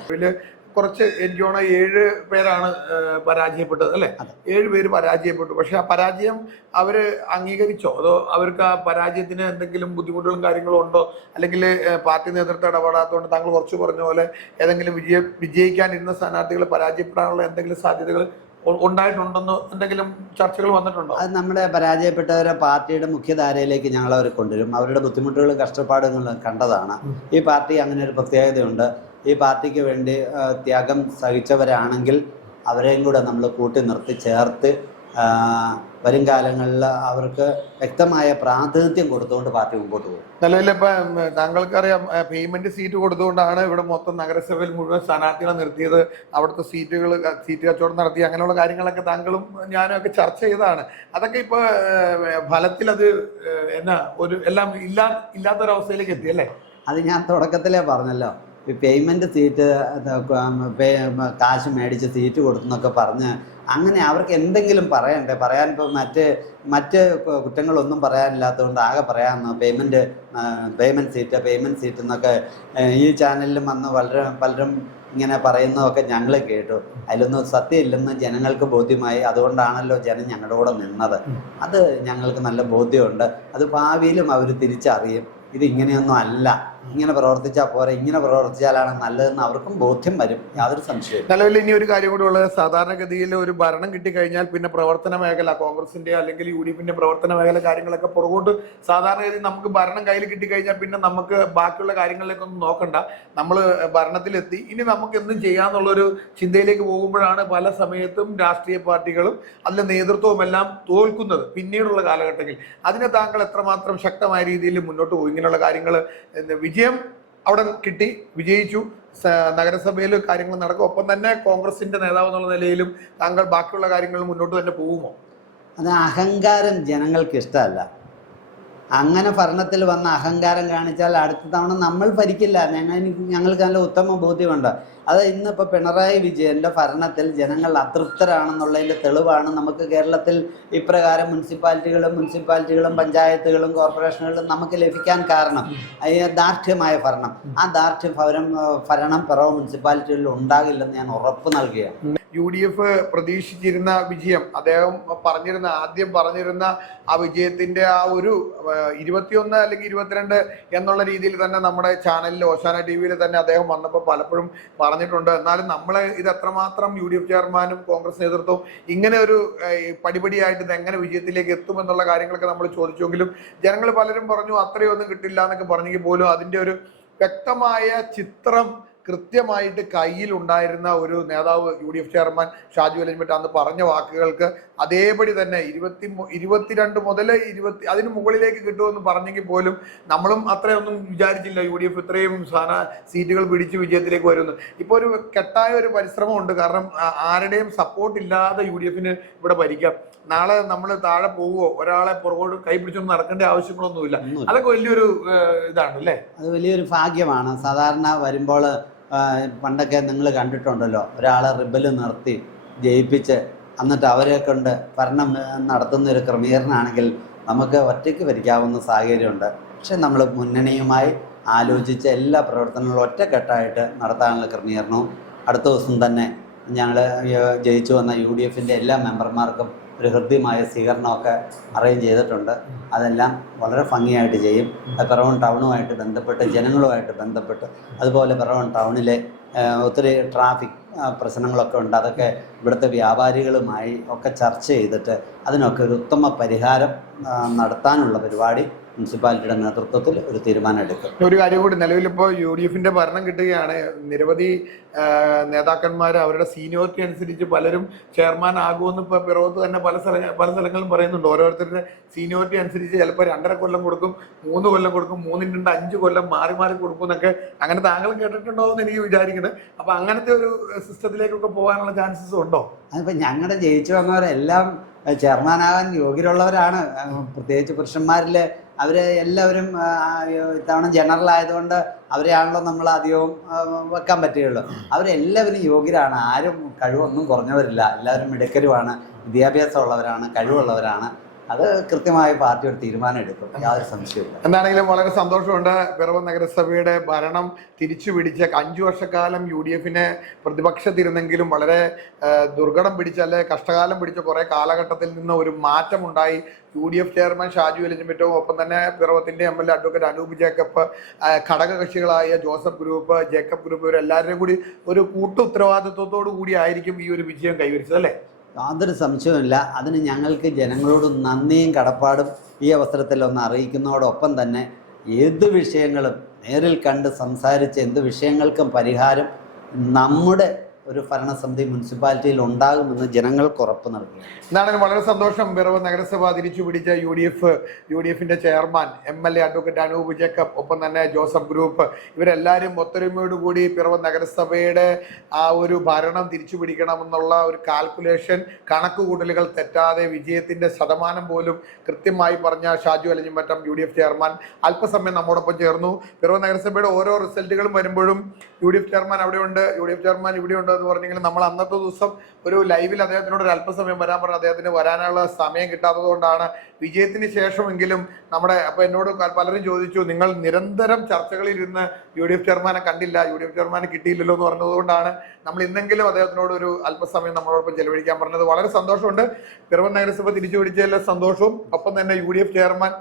Speaker 1: കുറച്ച് എനിക്ക് തോന്നുന്നു ഏഴ് പേരാണ് പരാജയപ്പെട്ടത് അല്ലെ. ഏഴ് പേര് പരാജയപ്പെട്ടു. പക്ഷെ ആ പരാജയം അവർ അംഗീകരിച്ചോ? അതോ അവർക്ക് ആ പരാജയത്തിന് എന്തെങ്കിലും ബുദ്ധിമുട്ടുകളും കാര്യങ്ങളും ഉണ്ടോ? അല്ലെങ്കിൽ പാർട്ടി നേതൃത്വം ഇടപെടാത്തതുകൊണ്ട് താങ്കൾ കുറച്ച് പറഞ്ഞ പോലെ ഏതെങ്കിലും വിജയ വിജയിക്കാനിരുന്ന സ്ഥാനാർത്ഥികൾ പരാജയപ്പെടാനുള്ള എന്തെങ്കിലും സാധ്യതകൾ ഉ- ഉണ്ടായിട്ടുണ്ടെന്നോ എന്തെങ്കിലും ചർച്ചകൾ വന്നിട്ടുണ്ടോ?
Speaker 2: അത് നമ്മുടെ പരാജയപ്പെട്ടവരെ പാർട്ടിയുടെ മുഖ്യധാരയിലേക്ക് ഞങ്ങൾ അവരെ കൊണ്ടുവരും. അവരുടെ ബുദ്ധിമുട്ടുകളും കഷ്ടപ്പാടുകളും കണ്ടതാണ്. ഈ പാർട്ടി അങ്ങനെ ഒരു പ്രത്യേകതയുണ്ട്. ഈ പാർട്ടിക്ക് വേണ്ടി ത്യാഗം സഹിച്ചവരാണെങ്കിൽ അവരെയും കൂടെ നമ്മൾ കൂട്ടി നിർത്തി ചേർത്ത് വരും കാലങ്ങളിൽ അവർക്ക് വ്യക്തമായ പ്രാതിനിധ്യം കൊടുത്തുകൊണ്ട് പാർട്ടി മുമ്പോട്ട് പോകും.
Speaker 1: നിലവിൽ ഇപ്പൊ താങ്കൾക്കറിയാം പേയ്മെന്റ് സീറ്റ് കൊടുത്തുകൊണ്ടാണ് ഇവിടെ മൊത്തം നഗരസഭയിൽ മുഴുവൻ സ്ഥാനാർത്ഥികളെ നിർത്തിയത്. അവിടുത്തെ സീറ്റുകൾ സീറ്റ് കച്ചവടം നടത്തി അങ്ങനെയുള്ള കാര്യങ്ങളൊക്കെ താങ്കളും ഞാനും ഒക്കെ ചർച്ച ചെയ്തതാണ്. അതൊക്കെ ഇപ്പൊ ഫലത്തിൽ അത് എന്നാ ഒരു എല്ലാം ഇല്ലാ ഇല്ലാത്തൊരവസ്ഥയിലേക്ക് എത്തി അല്ലേ?
Speaker 2: അത് ഞാൻ തുടക്കത്തിലേ പറഞ്ഞല്ലോ. ഈ പേയ്മെന്റ് സീറ്റ് കാശ് മേടിച്ച് സീറ്റ് കൊടുത്തെന്നൊക്കെ പറഞ്ഞ് അങ്ങനെ അവർക്ക് എന്തെങ്കിലും പറയണ്ടേ? പറയാൻ ഇപ്പോൾ മറ്റ് മറ്റ് കുറ്റങ്ങളൊന്നും പറയാനില്ലാത്തതുകൊണ്ട് ആകെ പറയാമെന്ന് payment payment seat payment seat എന്നൊക്കെ ഈ ചാനലിലും വന്ന് വളരെ പലരും ഇങ്ങനെ പറയുന്നതൊക്കെ ഞങ്ങൾ കേട്ടു. അതിലൊന്നും സത്യമില്ലെന്ന് ജനങ്ങൾക്ക് ബോധ്യമായി. അതുകൊണ്ടാണല്ലോ ജനം ഞങ്ങളുടെ കൂടെ നിന്നത്. അത് ഞങ്ങൾക്ക് നല്ല ബോധ്യമുണ്ട്. അത് ഭാവിയിലും അവർ തിരിച്ചറിയും. ഇത് ഇങ്ങനെയൊന്നും അല്ല. ഇങ്ങനെ പ്രവർത്തിച്ചാൽ പോരെ ഇങ്ങനെ പ്രവർത്തിച്ചാലാണ് നല്ലതെന്ന് അവർക്കും ബോധ്യം വരും. യാതൊരു സംശയവും
Speaker 1: നിലവിൽ ഇനി ഒരു കാര്യം കൂടി ഉള്ളത് സാധാരണഗതിയിൽ ഒരു ഭരണം കിട്ടിക്കഴിഞ്ഞാൽ പിന്നെ പ്രവർത്തന മേഖല കോൺഗ്രസിന്റെ അല്ലെങ്കിൽ യു ഡി എഫിന്റെ പ്രവർത്തന മേഖല കാര്യങ്ങളൊക്കെ പുറകോട്ട് സാധാരണഗതി നമുക്ക് ഭരണം കയ്യിൽ കിട്ടിക്കഴിഞ്ഞാൽ പിന്നെ നമുക്ക് ബാക്കിയുള്ള കാര്യങ്ങളിലേക്കൊന്നും നോക്കണ്ട. നമ്മൾ ഭരണത്തിലെത്തി. ഇനി നമുക്ക് എന്തും ചെയ്യാന്നുള്ളൊരു ചിന്തയിലേക്ക് പോകുമ്പോഴാണ് പല സമയത്തും രാഷ്ട്രീയ പാർട്ടികളും അതിലെ നേതൃത്വവും എല്ലാം തോൽക്കുന്നത് പിന്നീടുള്ള കാലഘട്ടത്തിൽ അതിനെ താങ്കൾ എത്രമാത്രം ശക്തമായ രീതിയിൽ മുന്നോട്ട് പോകും ഇങ്ങനെയുള്ള കാര്യങ്ങൾ വിജയം അവിടെ കിട്ടി വിജയിച്ചു. നഗരസഭയിൽ കാര്യങ്ങൾ നടക്കും. ഒപ്പം തന്നെ കോൺഗ്രസിന്റെ നേതാവ് എന്നുള്ള നിലയിലും താങ്കൾ ബാക്കിയുള്ള കാര്യങ്ങൾ മുന്നോട്ട് തന്നെ പോകുമോ?
Speaker 2: അത് അഹങ്കാരം ജനങ്ങൾക്ക് ഇഷ്ടമല്ല. അങ്ങനെ ഭരണത്തിൽ വന്ന അഹങ്കാരം കാണിച്ചാൽ അടുത്ത തവണ നമ്മൾ ഭരിക്കില്ല. ഞങ്ങൾ ഞങ്ങൾക്ക് നല്ല ഉത്തമ ബോധ്യമുണ്ട്. അത് ഇന്നിപ്പോൾ പിണറായി വിജയന്റെ ഭരണത്തിൽ ജനങ്ങൾ അതൃപ്തരാണെന്നുള്ളതിന്റെ തെളിവാണ് നമുക്ക് കേരളത്തിൽ ഇപ്രകാരം മുനിസിപ്പാലിറ്റികളും മുനിസിപ്പാലിറ്റികളും പഞ്ചായത്തുകളും കോർപ്പറേഷനുകളും നമുക്ക് ലഭിക്കാൻ കാരണം ദാർഢ്യമായ ഭരണം. ആ ദാർഢ്യ ഭരണം ഭരണം പിറവ് മുനിസിപ്പാലിറ്റികളിൽ ഉണ്ടാകില്ലെന്ന് ഞാൻ ഉറപ്പ് നൽകുകയാണ്.
Speaker 1: യു ഡി എഫ് പ്രതീക്ഷിച്ചിരുന്ന വിജയം അദ്ദേഹം പറഞ്ഞിരുന്ന ആദ്യം പറഞ്ഞിരുന്ന ആ വിജയത്തിന്റെ ആ ഒരു ഇരുപത്തിയൊന്ന് അല്ലെങ്കിൽ ഇരുപത്തിരണ്ട് എന്നുള്ള രീതിയിൽ തന്നെ നമ്മുടെ ചാനലിൽ ഓശാന ടി വിയിൽ തന്നെ അദ്ദേഹം വന്നപ്പോൾ പലപ്പോഴും പറഞ്ഞിട്ടുണ്ട്. എന്നാലും നമ്മൾ ഇത് എത്രമാത്രം യു ഡി എഫ് ചെയർമാനും കോൺഗ്രസ് നേതൃത്വവും ഇങ്ങനെ ഒരു പടിപടിയായിട്ട് ഇത് എങ്ങനെ വിജയത്തിലേക്ക് എത്തും എന്നുള്ള കാര്യങ്ങളൊക്കെ നമ്മൾ ചോദിച്ചെങ്കിലും ജനങ്ങൾ പലരും പറഞ്ഞു അത്രയൊന്നും കിട്ടില്ല എന്നൊക്കെ പറഞ്ഞെങ്കിൽ പോലും അതിന്റെ ഒരു വ്യക്തമായ ചിത്രം കൃത്യമായിട്ട് കയ്യിൽ ഉണ്ടായിരുന്ന ഒരു നേതാവ് U D F chairman Shaju അലിമിട്ട് അന്ന് പറഞ്ഞ വാക്കുകൾക്ക് അതേപടി തന്നെ ഇരുപത്തി ഇരുപത്തിരണ്ട് മുതൽ ഇരുപത്തി അതിന് മുകളിലേക്ക് കിട്ടുമെന്ന് പറഞ്ഞെങ്കിൽ പോലും നമ്മളും അത്രയൊന്നും വിചാരിച്ചില്ല യു ഡി എഫ് ഇത്രയും സ്ഥാന സീറ്റുകൾ പിടിച്ച് വിജയത്തിലേക്ക് വരുന്നു ഇപ്പോൾ ഒരു കെട്ടായ ഒരു പരിശ്രമമുണ്ട്. കാരണം ആരുടെയും സപ്പോർട്ട് ഇല്ലാതെ യു ഡി എഫിന് ഇവിടെ ഭരിക്കാം. നാളെ നമ്മൾ താഴെ പോവുമോ ഒരാളെ പുറകോട്ട് കൈ പിടിച്ചൊന്നും നടക്കേണ്ട ആവശ്യങ്ങളൊന്നുമില്ല. അതൊക്കെ വലിയൊരു ഇതാണ് അല്ലേ?
Speaker 2: അത് വലിയൊരു ഭാഗ്യമാണ്. സാധാരണ വരുമ്പോൾ പണ്ടൊക്കെ നിങ്ങൾ കണ്ടിട്ടുണ്ടല്ലോ ഒരാളെ റിബൽ നിർത്തി ജയിപ്പിച്ച് എന്നിട്ട് അവരെ കൊണ്ട് ഭരണം നടത്തുന്ന ഒരു ക്രമീകരണമാണെങ്കിൽ നമുക്ക് ഒറ്റയ്ക്ക് ഭരിക്കാവുന്ന സാഹചര്യമുണ്ട്. പക്ഷെ നമ്മൾ മുന്നണിയുമായി ആലോചിച്ച് എല്ലാ പ്രവർത്തനങ്ങളും ഒറ്റക്കെട്ടായിട്ട് നടത്താനുള്ള ക്രമീകരണവും അടുത്ത ദിവസം തന്നെ ഞങ്ങൾ ജയിച്ചു വന്ന യു ഡി എഫിന്റെ എല്ലാ മെമ്പർമാർക്കും ഒരു ഹൃദ്യമായ സ്വീകരണമൊക്കെ അറേഞ്ച് ചെയ്തിട്ടുണ്ട്. അതെല്ലാം വളരെ ഭംഗിയായിട്ട് ചെയ്യും. അത് പിറവം ടൗണുമായിട്ട് ബന്ധപ്പെട്ട് ജനങ്ങളുമായിട്ട് ബന്ധപ്പെട്ട് അതുപോലെ പിറവൺ ടൗണിലെ ഒത്തിരി ട്രാഫിക് പ്രശ്നങ്ങളൊക്കെ ഉണ്ട്. അതൊക്കെ ഇവിടുത്തെ വ്യാപാരികളുമായി ഒക്കെ ചർച്ച ചെയ്തിട്ട് അതിനൊക്കെ ഒരു ഉത്തമ പരിഹാരം നടത്താനുള്ള പരിപാടി മുനിസിപ്പാലിറ്റിയുടെ നേതൃത്വത്തിൽ ഒരു തീരുമാനം എടുക്കും
Speaker 1: ഒരു കാര്യം കൂടി നിലവിലിപ്പോൾ യു ഡി എഫിന്റെ ഭരണം കിട്ടുകയാണ്. നിരവധി നേതാക്കന്മാർ അവരുടെ സീനിയോറിറ്റി അനുസരിച്ച് പലരും ചെയർമാൻ ആകുമെന്ന് ഇപ്പോൾ പിറവത്ത് തന്നെ പല സ്ഥല പല സ്ഥലങ്ങളും പറയുന്നുണ്ട്. ഓരോരുത്തരുടെ സീനിയോറിറ്റി അനുസരിച്ച് ചിലപ്പോൾ രണ്ടര കൊല്ലം കൊടുക്കും മൂന്ന് കൊല്ലം കൊടുക്കും മൂന്നിന് രണ്ട് അഞ്ച് കൊല്ലം മാറി മാറി കൊടുക്കും എന്നൊക്കെ അങ്ങനെ താങ്കൾ കേട്ടിട്ടുണ്ടോ എന്ന് എനിക്ക് വിചാരിക്കുന്നത് അപ്പൊ അങ്ങനത്തെ ഒരു സിസ്റ്റത്തിലേക്കൊക്കെ പോകാനുള്ള ചാൻസസ് ഉണ്ടോ?
Speaker 2: അതിപ്പോൾ ഞങ്ങളുടെ ജയിച്ചു വന്നവരെല്ലാം ചെയർമാനാകാൻ യോഗ്യരുള്ളവരാണ്. പ്രത്യേകിച്ച് പുരുഷന്മാരിൽ അവർ എല്ലാവരും ഇത്തവണ ജനറൽ ആയതുകൊണ്ട് അവരെയാണല്ലോ നമ്മൾ അധികവും വെക്കാൻ പറ്റുകയുള്ളൂ. അവരെല്ലാവരും യോഗ്യരാണ്. ആരും കഴിവൊന്നും കുറഞ്ഞവരില്ല. എല്ലാവരും മിടുക്കരുമാണ്. വിദ്യാഭ്യാസമുള്ളവരാണ്. കഴിവുള്ളവരാണ്. അത് കൃത്യമായി പാർട്ടി ഒരു തീരുമാനം എടുക്കും യാതൊരു സംശയവുമില്ല.
Speaker 1: എന്താണെങ്കിലും വളരെ സന്തോഷമുണ്ട് പിറവം നഗരസഭയുടെ ഭരണം തിരിച്ചു പിടിച്ച അഞ്ചു വർഷക്കാലം യു ഡി എഫിനെ പ്രതിപക്ഷത്തിരുന്നെങ്കിലും വളരെ ദുർഘടം പിടിച്ച അല്ലെ കഷ്ടകാലം പിടിച്ച കുറെ കാലഘട്ടത്തിൽ നിന്ന് ഒരു മാറ്റമുണ്ടായി. U D F chairman Shaju എലിഞ്ഞിമറ്റവും ഒപ്പം തന്നെ പിറവത്തിന്റെ M L A advocate Anoop Jacob ഘടകകക്ഷികളായ Joseph group Jacob group ഇവരെല്ലാവരുടെയും കൂടി ഒരു കൂട്ടു ഉത്തരവാദിത്വത്തോടു കൂടി ആയിരിക്കും ഈ ഒരു വിജയം കൈവരിച്ചത് അല്ലേ?
Speaker 2: യാതൊരു സംശയവുമില്ല. അതിന് ഞങ്ങൾക്ക് ജനങ്ങളോട് നന്ദിയും കടപ്പാടും ഈ അവസരത്തിൽ ഒന്ന് അറിയിക്കുന്നതോടൊപ്പം തന്നെ ഏത് വിഷയങ്ങളും നേരിൽ കണ്ട് സംസാരിച്ച് എന്ത് വിഷയങ്ങൾക്കും പരിഹാരം നമ്മുടെ ഒരു ഭരണസമിതി മുനിസിപ്പാലിറ്റിയിൽ ഉണ്ടാകുമെന്ന് ജനങ്ങൾക്ക് ഉറപ്പ് നൽകി
Speaker 1: എന്നാണ് വളരെ സന്തോഷം. വിറവ് നഗരസഭ തിരിച്ചു പിടിച്ച U D F U D എഫിന്റെ chairman M L A advocate Anoop Jacob ഒപ്പം തന്നെ ജോസഫ് ഗ്രൂപ്പ്. ഇവരെല്ലാവരും ഒത്തൊരുമയോടുകൂടി പിറവ് നഗരസഭയുടെ ആ ഒരു ഭരണം തിരിച്ചു പിടിക്കണമെന്നുള്ള ഒരു കാൽക്കുലേഷൻ കണക്കുകൂട്ടലുകൾ തെറ്റാതെ വിജയത്തിന്റെ ശതമാനം പോലും കൃത്യമായി പറഞ്ഞ Shaju Alanjimattam U D F chairman അല്പസമയം നമ്മോടൊപ്പം ചേർന്നു. പിറവ് നഗരസഭയുടെ ഓരോ റിസൾട്ടുകളും വരുമ്പോഴും യു ഡി എഫ് ചെയർമാൻ അവിടെയുണ്ട്. യു ഡി എഫ് ചെയർമാൻ ഇവിടെയുണ്ട്. എന്ന് പറഞ്ഞെങ്കിൽ നമ്മൾ അന്നത്തെ ദിവസം ഒരു ലൈവിൽ അദ്ദേഹത്തിനോട് ഒരു അല്പസമയം വരാൻ പറഞ്ഞു അദ്ദേഹത്തിന് വരാനുള്ള സമയം കിട്ടാത്തത് കൊണ്ടാണ് വിജയത്തിന് ശേഷമെങ്കിലും നമ്മുടെ അപ്പൊ എന്നോട് പലരും ചോദിച്ചു നിങ്ങൾ നിരന്തരം ചർച്ചകളിൽ ഇരുന്ന് യു ഡി എഫ് ചെയർമാനെ കണ്ടില്ല യു ഡി എഫ് ചെയർമാനെ കിട്ടിയില്ലല്ലോ എന്ന് പറഞ്ഞതുകൊണ്ടാണ് നമ്മൾ ഇന്നെങ്കിലും അദ്ദേഹത്തിനോട് ഒരു അല്പസമയം നമ്മളോടൊപ്പം ചെലവഴിക്കാൻ പറഞ്ഞത്. വളരെ സന്തോഷമുണ്ട്. പിറവൻ നഗരസഭ തിരിച്ചു പിടിച്ചതിലെ സന്തോഷവും ഒപ്പം തന്നെ യു ഡി എഫ് ചെയർമാൻ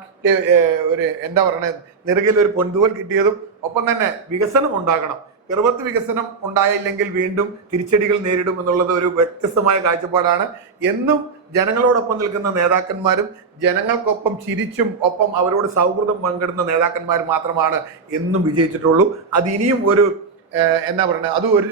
Speaker 1: ഒരു എന്താ പറയുന്നത് നിറകിൽ ഒരു പൊൻതുവൽ കിട്ടിയതും ഒപ്പം തന്നെ വികസനം ഉണ്ടാകണം. പിറവത്ത് വികസനം ഉണ്ടായില്ലെങ്കിൽ വീണ്ടും തിരിച്ചടികൾ നേരിടും എന്നുള്ളത് ഒരു വ്യത്യസ്തമായ കാഴ്ചപ്പാടാണ്. എന്നും ജനങ്ങളോടൊപ്പം നിൽക്കുന്ന നേതാക്കന്മാരും ജനങ്ങൾക്കൊപ്പം ചിരിച്ചും ഒപ്പം അവരോട് സൗഹൃദം പങ്കിടുന്ന നേതാക്കന്മാർ മാത്രമാണ് എന്നും വിജയിച്ചിട്ടുള്ളൂ. അത് ഇനിയും ഒരു എന്നാ പറയുന്നത് അത് ഒരു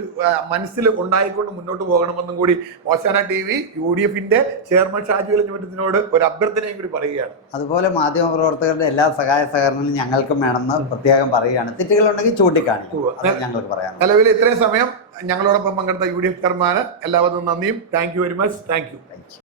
Speaker 1: മനസ്സിൽ ഉണ്ടായിക്കൊണ്ട് മുന്നോട്ട് പോകണമെന്നും കൂടി Oshana T V U D എഫിന്റെ ചെയർമാൻ ഷാജു ലഞ്ഞുമറ്റത്തിനോട് ഒരു അഭ്യർത്ഥനയും കൂടി പറയുകയാണ്.
Speaker 2: അതുപോലെ മാധ്യമ പ്രവർത്തകരുടെ എല്ലാ സഹായ സഹകരണങ്ങളും ഞങ്ങൾക്കും വേണമെന്ന് പ്രത്യേകം പറയുകയാണ്. തെറ്റുകളുണ്ടെങ്കിൽ ചൂണ്ടിക്കാണിക്കും. ഞങ്ങൾക്ക് പറയാം
Speaker 1: നിലവിൽ ഇത്രയും സമയം ഞങ്ങളോടൊപ്പം പങ്കെടുത്ത യു ഡി എഫ് ചെയർമാന് എല്ലാവർക്കും നന്ദിയും. Thank you very much. Thank you.
Speaker 2: Thank you.